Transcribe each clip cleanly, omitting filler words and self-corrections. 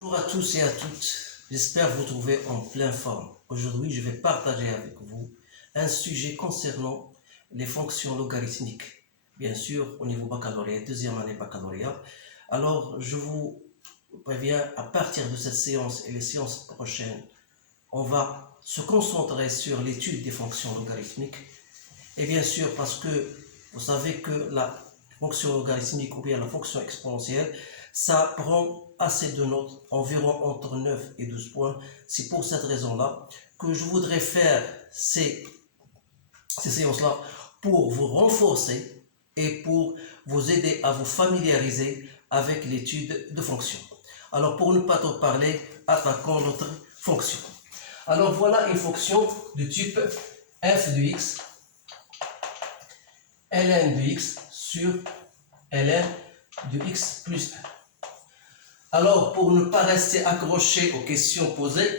Bonjour à tous et à toutes, j'espère vous trouver en pleine forme. Aujourd'hui, je vais partager avec vous un sujet concernant les fonctions logarithmiques, bien sûr au niveau baccalauréat, deuxième année baccalauréat. Alors, je vous préviens, à partir de cette séance et les séances prochaines, on va se concentrer sur l'étude des fonctions logarithmiques. Et bien sûr, parce que vous savez que la fonction logarithmique ou bien la fonction exponentielle, ça prend assez de notes, environ entre 9 et 12 points. C'est pour cette raison-là que je voudrais faire ces séances-là pour vous renforcer et pour vous aider à vous familiariser avec l'étude de fonctions. Alors, pour ne pas trop parler, attaquons notre fonction. Alors, voilà une fonction de type f de x ln de x sur ln de x plus 1. Alors, pour ne pas rester accroché aux questions posées,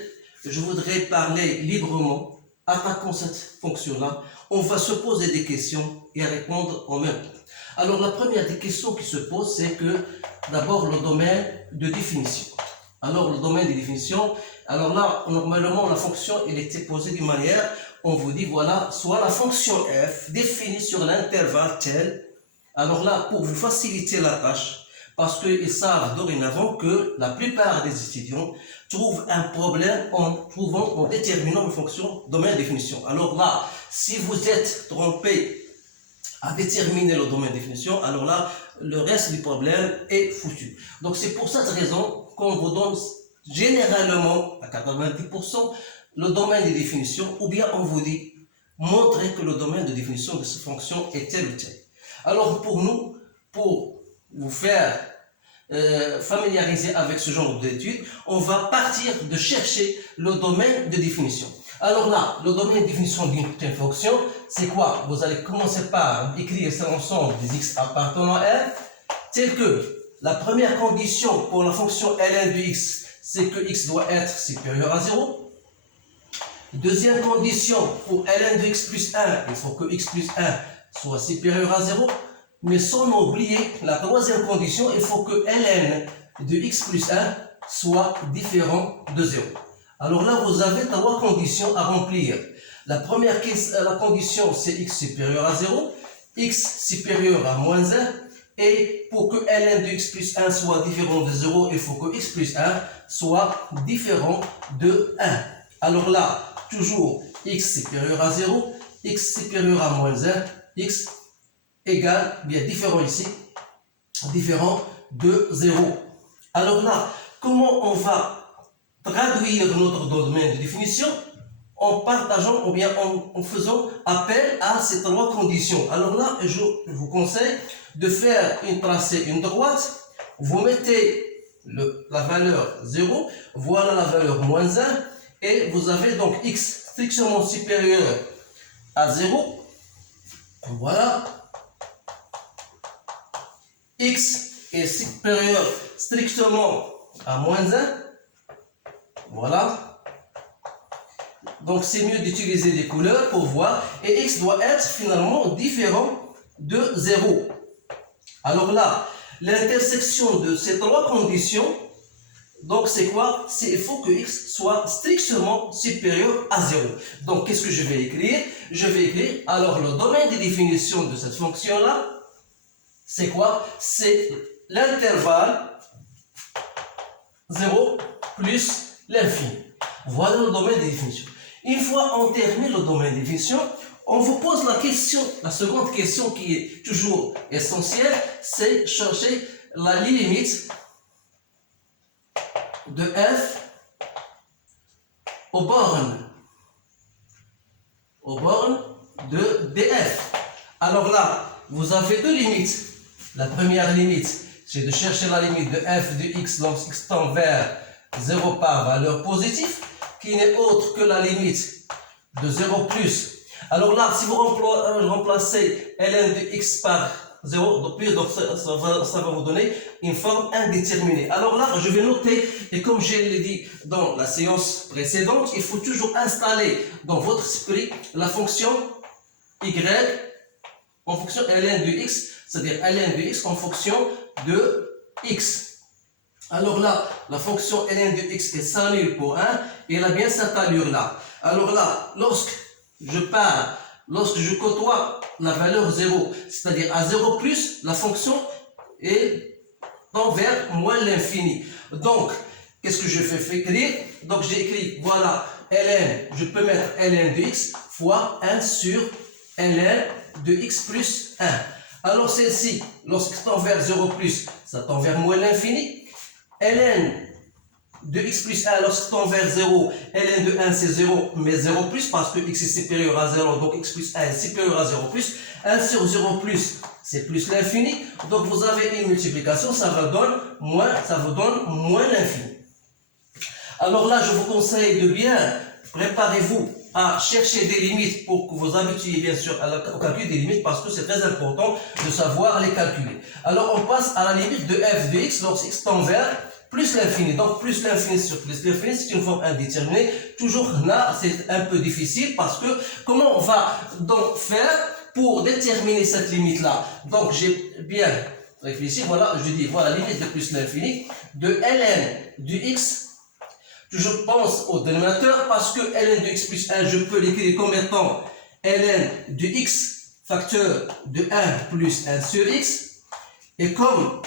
je voudrais parler librement, attaquant cette fonction-là. On va se poser des questions et répondre en même temps. Alors, la première des questions qui se pose, c'est que d'abord le domaine de définition. Alors, le domaine de définition, alors là, normalement, la fonction, elle était posée d'une manière, on vous dit, voilà, soit la fonction f définie sur l'intervalle tel. Alors là, pour vous faciliter la tâche, parce qu'ils savent dorénavant que la plupart des étudiants trouvent un problème en déterminant une fonction domaine de définition. Alors là, si vous êtes trompé à déterminer le domaine de définition, alors là, le reste du problème est foutu. Donc c'est pour cette raison qu'on vous donne généralement à 90% le domaine de définition, ou bien on vous dit montrer que le domaine de définition de cette fonction est tel ou tel. Alors pour nous, pour vous faire familiariser avec ce genre d'études, on va partir de chercher le domaine de définition. Alors là, le domaine de définition d'une fonction, c'est quoi? Vous allez commencer par écrire cet ensemble des x appartenant à R, tel que la première condition pour la fonction ln de x, c'est que x doit être supérieur à 0. Deuxième condition pour ln de x plus 1, il faut que x plus 1 soit supérieur à 0. Mais sans oublier la troisième condition, il faut que ln de x plus 1 soit différent de 0. Alors là, vous avez trois conditions à remplir. La première la condition, c'est x supérieur à 0, x supérieur à moins 1, et pour que ln de x plus 1 soit différent de 0, il faut que x plus 1 soit différent de 1. Alors là, toujours x supérieur à 0, x supérieur à moins 1, x égal, bien différent ici, différent de 0. Alors là, comment on va traduire notre domaine de définition? En partageant ou bien en faisant appel à ces trois conditions. Alors là, je vous conseille de faire une droite, vous mettez la valeur 0, voilà la valeur moins 1, et vous avez donc x strictement supérieur à 0, voilà, x est supérieur strictement à moins 1, voilà. Donc c'est mieux d'utiliser des couleurs pour voir, et x doit être finalement différent de 0. Alors là, l'intersection de ces trois conditions, donc c'est quoi? Il faut que x soit strictement supérieur à 0. Donc qu'est-ce que je vais écrire? Je vais écrire, alors le domaine de définition de cette fonction-là, c'est quoi? C'est l'intervalle 0 plus l'infini. Voilà le domaine de définition. Une fois on termine le domaine de définition, on vous pose la question, la seconde question qui est toujours essentielle, c'est chercher la limite de f aux bornes de df. Alors là, vous avez deux limites. La première limite, c'est de chercher la limite de f de x lorsque x tend vers 0 par valeur positive, qui n'est autre que la limite de 0 plus. Alors là, si vous remplacez ln de x par 0, donc ça va vous donner une forme indéterminée. Alors là, je vais noter, et comme je l'ai dit dans la séance précédente, il faut toujours installer dans votre esprit la fonction y en fonction ln de x, c'est-à-dire ln de x en fonction de x. Alors là, la fonction ln de x est s'annule pour 1, et elle a bien cette allure-là. Alors là, lorsque je côtoie la valeur 0, c'est-à-dire à 0 plus, la fonction tend vers moins l'infini. Donc, qu'est-ce que je fais écrire? Donc, j'ai écrit, voilà, ln, je peux mettre ln de x fois 1 sur ln de x plus 1. Alors, celle-ci, lorsqu'elle tend vers 0 plus, ça tend vers moins l'infini. Ln de x plus 1, lorsqu'elle tend vers 0, ln de 1 c'est 0, mais 0 plus, parce que x est supérieur à 0, donc x plus 1 est supérieur à 0 plus. 1 sur 0 plus, c'est plus l'infini. Donc, vous avez une multiplication, ça vous donne moins l'infini. Alors là, je vous conseille de bien préparez-vous à chercher des limites pour que vous habituiez bien sûr au calcul des limites, parce que c'est très important de savoir les calculer. Alors on passe à la limite de f de x lorsque x tend vers plus l'infini. Donc plus l'infini sur plus l'infini, c'est une forme indéterminée. Toujours là, c'est un peu difficile parce que comment on va donc faire pour déterminer cette limite-là? Donc j'ai bien réfléchi, voilà, je dis voilà limite de plus l'infini de ln du x. Je pense au dénominateur parce que ln de x plus 1, je peux l'écrire comme étant ln de x facteur de 1 plus 1 sur x. Et comme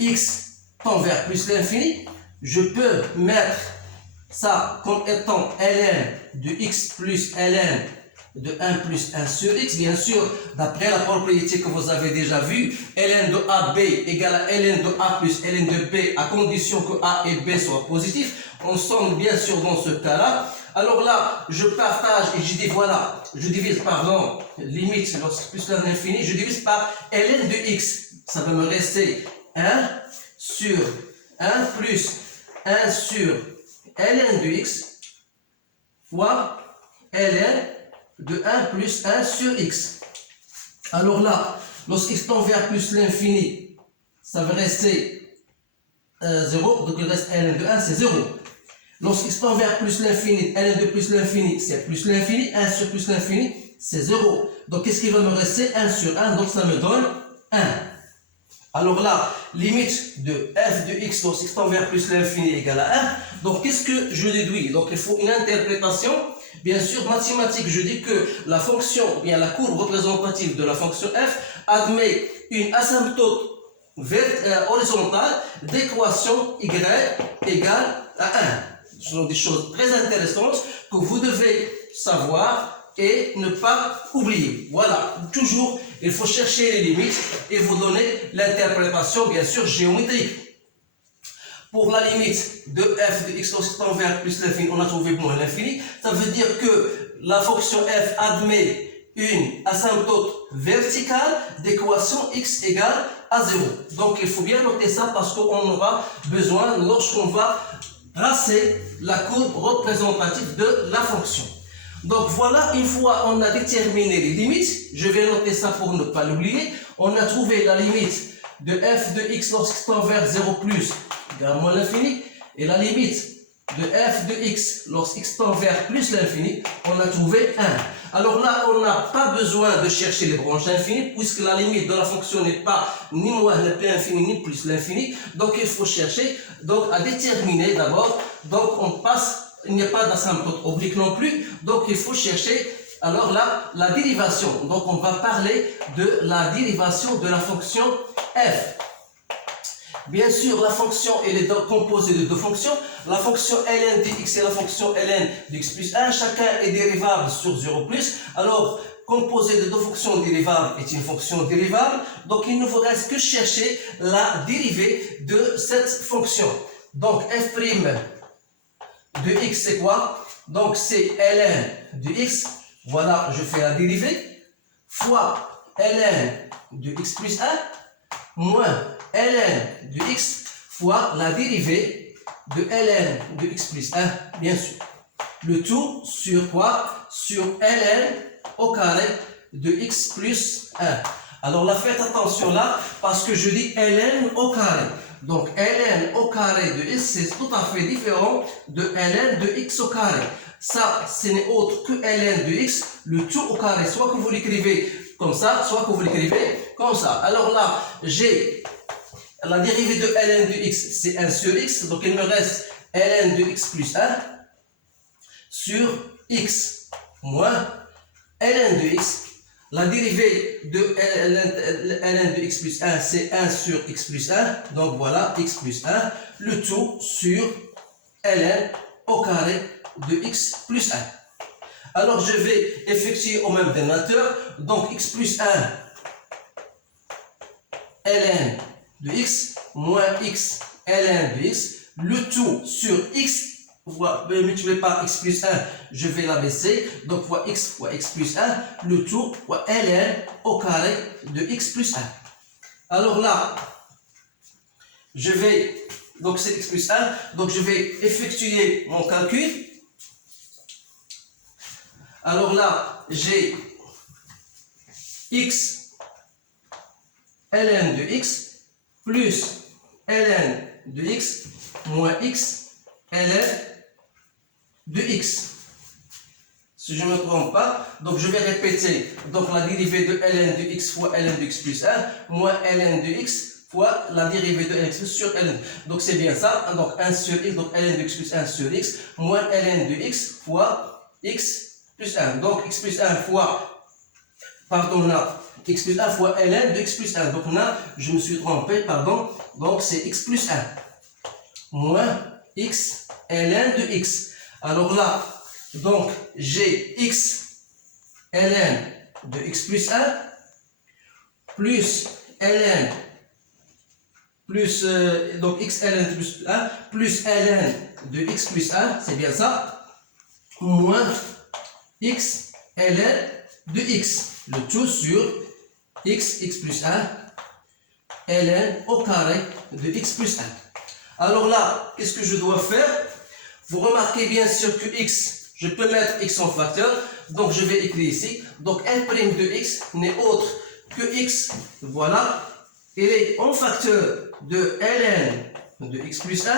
x tend vers plus l'infini, je peux mettre ça comme étant ln de x plus ln de 1 plus 1 sur x. Bien sûr, d'après la propriété que vous avez déjà vue, ln de AB égale à ln de A plus ln de B, à condition que A et B soient positifs. On sommes bien sûr dans ce cas-là. Alors là, je partage et je dis voilà, je divise par limite lorsque plus l'infini, je divise par ln de x. Ça va me rester 1 sur 1 plus 1 sur ln de x fois ln de 1 plus 1 sur x. Alors là, lorsqu'x tend vers plus l'infini, ça va rester 0, donc il reste ln de 1, c'est 0. Lorsqu'x tend vers plus l'infini, ln de plus l'infini, c'est plus l'infini, 1 sur plus l'infini, c'est 0. Donc qu'est-ce qui va me rester? 1 sur 1, donc ça me donne 1. Alors là, limite de f de x lorsqu'x tend vers plus l'infini égale à 1. Donc qu'est-ce que je déduis? Donc il faut une interprétation. Bien sûr, mathématique, je dis que la fonction, bien la courbe représentative de la fonction f admet une asymptote horizontale d'équation y égale à 1. Ce sont des choses très intéressantes que vous devez savoir et ne pas oublier. Voilà, toujours, il faut chercher les limites et vous donner l'interprétation, bien sûr, géométrique. Pour la limite de f de x lorsqu'il tend vers plus l'infini, on a trouvé moins l'infini. Ça veut dire que la fonction f admet une asymptote verticale d'équation x égale à 0. Donc il faut bien noter ça parce qu'on aura besoin lorsqu'on va tracer la courbe représentative de la fonction. Donc voilà, une fois on a déterminé les limites, je vais noter ça pour ne pas l'oublier. On a trouvé la limite de f de x lorsqu'il tend vers 0 plus égale moins l'infini, et la limite de f de x lorsqu'x tend vers plus l'infini, on a trouvé 1. Alors là, on n'a pas besoin de chercher les branches infinies, puisque la limite de la fonction n'est pas ni moins l'infini, ni plus l'infini. Donc il faut chercher donc à déterminer d'abord. Donc on passe, il n'y a pas d'asymptote oblique non plus, donc il faut chercher alors là la dérivation. Donc on va parler de la dérivation de la fonction f. Bien sûr, la fonction elle est composée de deux fonctions. La fonction ln de x et la fonction ln de x plus 1. Chacun est dérivable sur 0 plus. Alors, composé de deux fonctions dérivables est une fonction dérivable. Donc, il ne vous reste que chercher la dérivée de cette fonction. Donc, f' de x c'est quoi? Donc, c'est ln de x. Voilà, je fais la dérivée. Fois ln de x plus 1 moins ln de x fois la dérivée de ln de x plus 1, bien sûr. Le tout sur quoi? Sur ln au carré de x plus 1. Alors là, faites attention là, parce que je dis ln au carré. Donc ln au carré de x, c'est tout à fait différent de ln de x au carré. Ça, ce n'est autre que ln de x, le tout au carré. Soit que vous l'écrivez comme ça, soit que vous l'écrivez comme ça. Alors là, j'ai la dérivée de ln de x, c'est 1 sur x, donc il me reste ln de x plus 1 sur x moins ln de x. La dérivée de ln de x plus 1, c'est 1 sur x plus 1, donc voilà, x plus 1, le tout sur ln au carré de x plus 1. Alors je vais effectuer au même dénominateur, donc x plus 1 ln de x moins x ln de x, le tout sur x multiplié par x plus 1, je vais l'abaisser, donc fois x plus 1, le tout fois ln au carré de x plus 1. Alors là, je vais, donc c'est x plus 1, donc je vais effectuer mon calcul. Alors là, j'ai x ln de x plus ln de x moins x ln de x. Si je ne me trompe pas, donc je vais répéter donc la dérivée de ln de x fois ln de x plus 1 moins ln de x fois la dérivée de x sur ln. Donc c'est bien ça, donc 1 sur x, donc ln de x plus 1 sur x moins ln de x fois x plus 1. Donc x plus 1 fois, pardon là, x plus 1 fois ln de x plus 1. Donc là, je me suis trompé, pardon, donc c'est x plus 1 moins x ln de x. Alors là, donc j'ai x ln de x plus 1 plus ln plus donc x ln de plus 1 plus ln de x plus 1, c'est bien ça, moins x ln de x, le tout sur x plus 1 ln au carré de x plus 1. Alors là, qu'est-ce que je dois faire? Vous remarquez bien sûr que x, je peux mettre x en facteur, donc je vais écrire ici, donc l' de x n'est autre que x, voilà, il est en facteur de ln de x plus 1,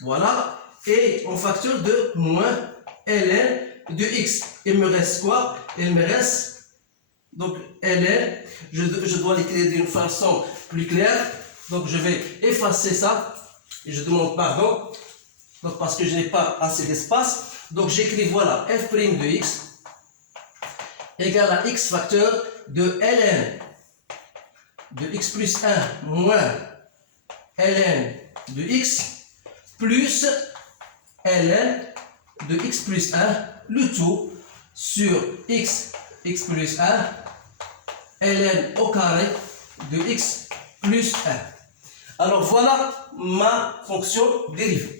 voilà, et en facteur de moins ln de x. Il me reste quoi? Il me reste donc ln, je dois l'écrire d'une façon plus claire, donc je vais effacer ça et je demande pardon, donc parce que je n'ai pas assez d'espace, donc j'écris voilà f' de x égale à x facteur de ln de x plus 1 moins ln de x plus ln de x plus 1, le tout sur x plus 1 ln au carré de x plus 1. Alors voilà ma fonction dérivée.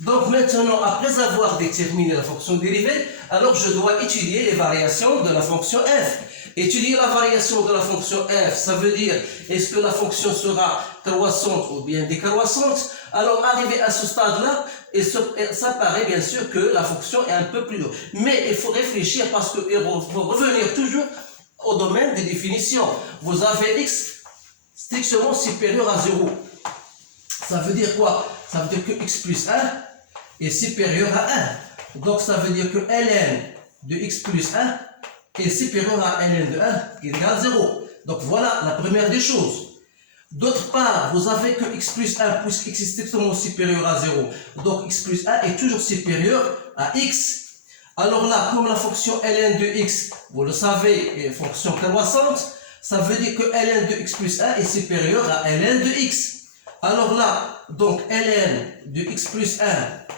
Donc maintenant, après avoir déterminé la fonction dérivée, alors je dois étudier les variations de la fonction f. Étudier la variation de la fonction f, ça veut dire est-ce que la fonction sera croissante ou bien décroissante. Alors arrivé à ce stade-là, ça paraît bien sûr que la fonction est un peu plus lourde. Mais il faut réfléchir parce qu'il faut revenir toujours au domaine des définitions. Vous avez x strictement supérieur à 0. Ça veut dire quoi? Ça veut dire que x plus 1 est supérieur à 1. Donc ça veut dire que ln de x plus 1 est supérieur à ln de 1 qui est égal à 0. Donc voilà la première des choses. D'autre part, vous avez que x plus 1 puisque x est strictement supérieur à 0. Donc x plus 1 est toujours supérieur à x. Alors là, comme la fonction ln de x, vous le savez, est fonction croissante, ça veut dire que ln de x plus 1 est supérieur à ln de x. Alors là, donc ln de x plus 1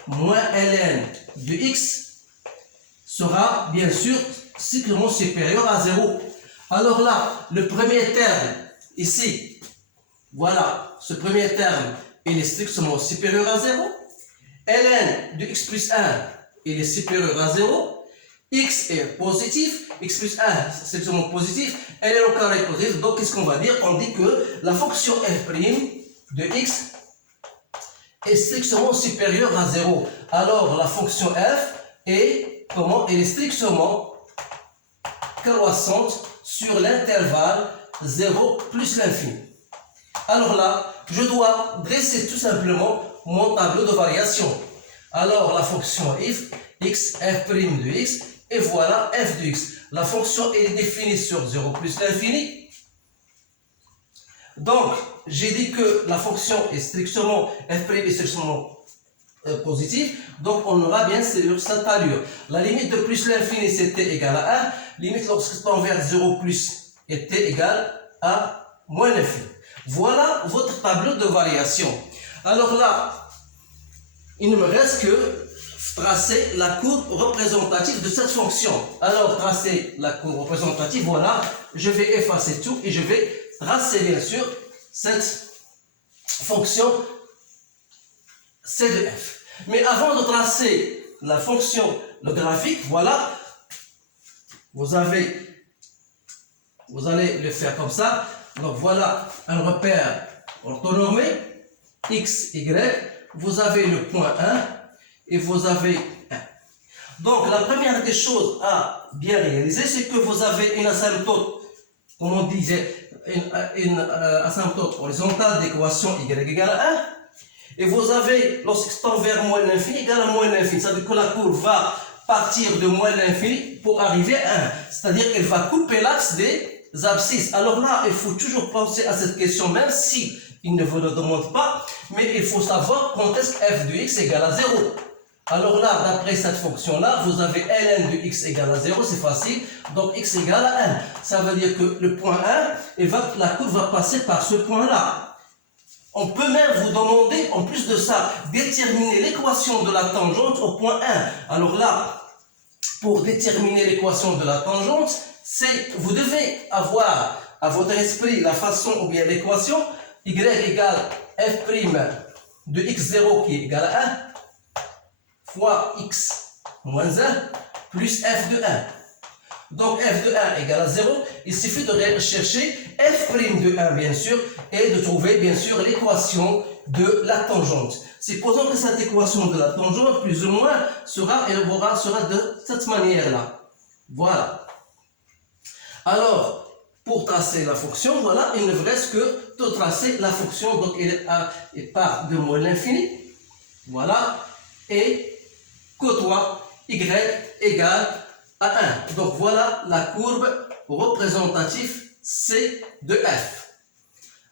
moins ln de x sera bien sûr strictement supérieur à 0. Alors là, le premier terme ici, voilà, ce premier terme, il est strictement supérieur à 0. ln de x plus 1, il est supérieur à 0. X est positif, x plus 1 c'est strictement positif, ln au carré est positif. Donc qu'est-ce qu'on va dire? On dit que la fonction f' de x est strictement supérieure à 0. Alors la fonction f est comment? Elle est strictement croissante sur l'intervalle 0 plus l'infini. Alors là, je dois dresser tout simplement mon tableau de variation. Alors la fonction x, f' de x, et voilà f de x. La fonction est définie sur 0 plus l'infini. Donc, j'ai dit que la fonction est strictement f' est strictement positive, donc on aura bien sûr cette allure. La limite de plus l'infini c'est t égale à 1, limite lorsque tend vers 0 plus et t égale à moins l'infini. Voilà votre tableau de variation. Alors là, il ne me reste que tracer la courbe représentative de cette fonction. Alors, tracer la courbe représentative, voilà, je vais effacer tout et je vais tracer bien sûr cette fonction c de f. Mais avant de tracer la fonction, le graphique, voilà, vous allez le faire comme ça. Donc voilà un repère orthonormé, x, y, vous avez le point 1 et vous avez 1. Donc la première des choses à bien réaliser, c'est que vous avez une asymptote, comme on disait, une asymptote horizontale d'équation y égale à 1. Et vous avez, lorsqu'il tend vers moins l'infini, égale à moins l'infini. C'est-à-dire que la courbe va partir de moins l'infini pour arriver à 1. C'est-à-dire qu'elle va couper l'axe des abscisses. Alors là, il faut toujours penser à cette question, même si il ne vous le demande pas, mais il faut savoir quand est-ce que f de x égale à 0. Alors là, d'après cette fonction-là, vous avez ln de x égale à 0, c'est facile, donc x égale à 1. Ça veut dire que le point 1, la courbe va passer par ce point-là. On peut même vous demander, en plus de ça, déterminer l'équation de la tangente au point 1. Alors là, pour déterminer l'équation de la tangente, vous devez avoir à votre esprit la façon ou bien l'équation y égale f' de x0 qui est égal à 1 fois x moins 1 plus f de 1. Donc f de 1 égale à 0, il suffit de chercher f' de 1 bien sûr et de trouver bien sûr l'équation de la tangente. Supposons que cette équation de la tangente plus ou moins sera de cette manière-là. Voilà. Alors, pour tracer la fonction, voilà, il ne vous reste que de tracer la fonction. Donc elle part de moins l'infini. Voilà. Et côtoie y égale à 1. Donc voilà la courbe représentative C de f.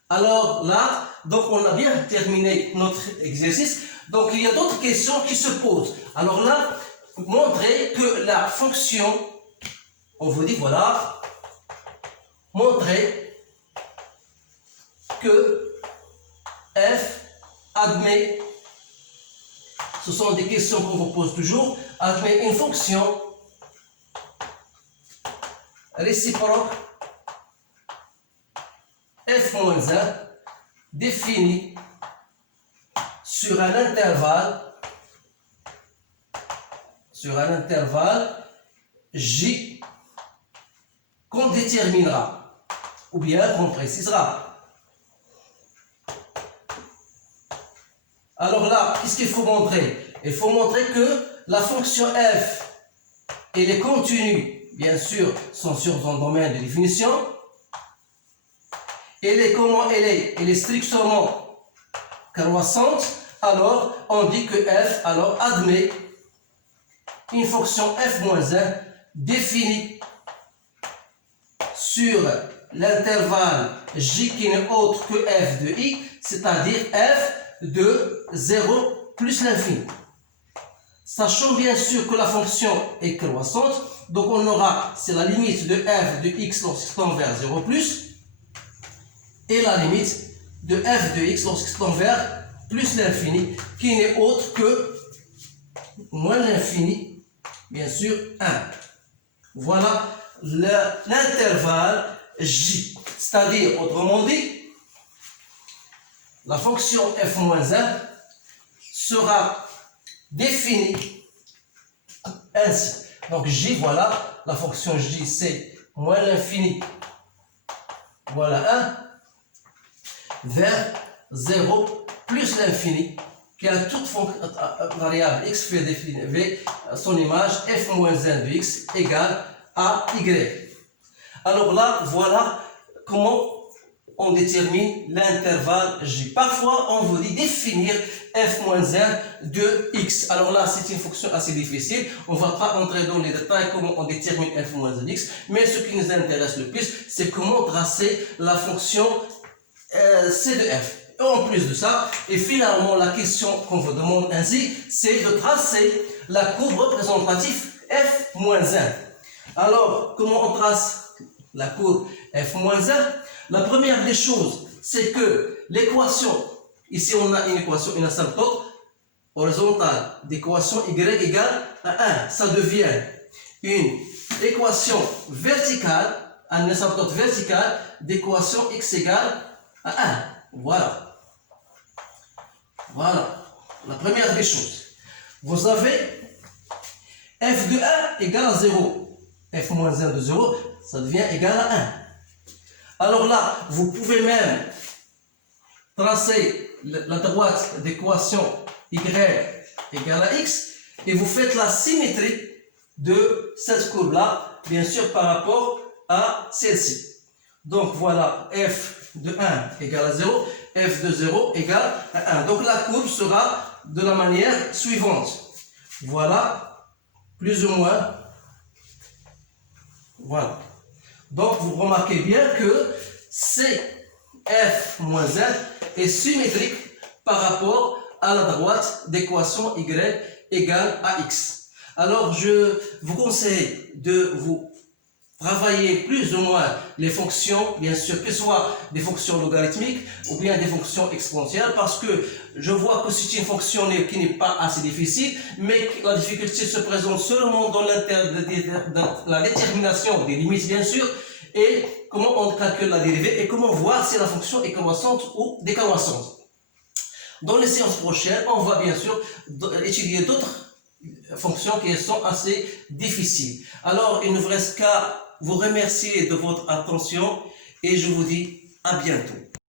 Alors là, donc on a bien terminé notre exercice. Donc il y a d'autres questions qui se posent. Alors là, montrer que la fonction, on vous dit voilà, montrer que f admet, ce sont des questions qu'on vous pose toujours, admet une fonction réciproque f-1 définie sur un intervalle J qu'on déterminera ou bien qu'on précisera. Alors là, qu'est-ce qu'il faut montrer? Il faut montrer que la fonction f et les contenus, bien sûr, sont sur son domaine de définition. Elle est strictement croissante. Alors, on dit que f admet une fonction f-1 définie sur l'intervalle j qui n'est autre que f de i, c'est-à-dire f de 0 plus l'infini. Sachant bien sûr que la fonction est croissante, donc on aura, c'est la limite de f de x lorsqu'il tend vers 0 plus, et la limite de f de x lorsqu'il tend vers plus l'infini, qui n'est autre que moins l'infini, bien sûr, 1. Voilà l'intervalle j. C'est-à-dire, autrement dit, la fonction f-1 sera définie ainsi. Donc j, voilà, la fonction j, c'est moins l'infini, voilà 1, vers 0 plus l'infini, qui a toute variable x fait définir son image f-1 de x égale à y. Alors là, voilà comment on détermine l'intervalle j. Parfois, on vous dit définir f-1 de x. Alors là, c'est une fonction assez difficile. On ne va pas entrer dans les détails comment on détermine f-1 de x. Mais ce qui nous intéresse le plus, c'est comment tracer la fonction C de f. Et en plus de ça, et finalement, la question qu'on vous demande ainsi, c'est de tracer la courbe représentative f-1. Alors, comment on trace la courbe f-1? La première des choses, c'est que l'équation, ici on a une équation, une asymptote horizontale d'équation y égale à 1. Ça devient une équation verticale, une asymptote verticale d'équation x égale à 1. Voilà. Voilà. La première des choses. Vous avez f de 1 égale à 0. f-1 de 0, ça devient égal à 1. Alors là, vous pouvez même tracer la droite d'équation y égale à x et vous faites la symétrie de cette courbe-là, bien sûr par rapport à celle-ci. Donc voilà, f de 1 égale à 0, f de 0 égale à 1. Donc la courbe sera de la manière suivante. Voilà, plus ou moins. Voilà. Donc vous remarquez bien que f-1 est symétrique par rapport à la droite d'équation y égale à x. Alors je vous conseille de vous travailler plus ou moins les fonctions, bien sûr, que ce soit des fonctions logarithmiques ou bien des fonctions exponentielles, parce que je vois que c'est une fonction qui n'est pas assez difficile, mais la difficulté se présente seulement dans la détermination des limites, bien sûr, et comment on calcule la dérivée et comment voir si la fonction est croissante ou décroissante. Dans les séances prochaines, on va bien sûr étudier d'autres fonctions qui sont assez difficiles. Alors, il ne vous reste qu'à vous remercier de votre attention et je vous dis à bientôt.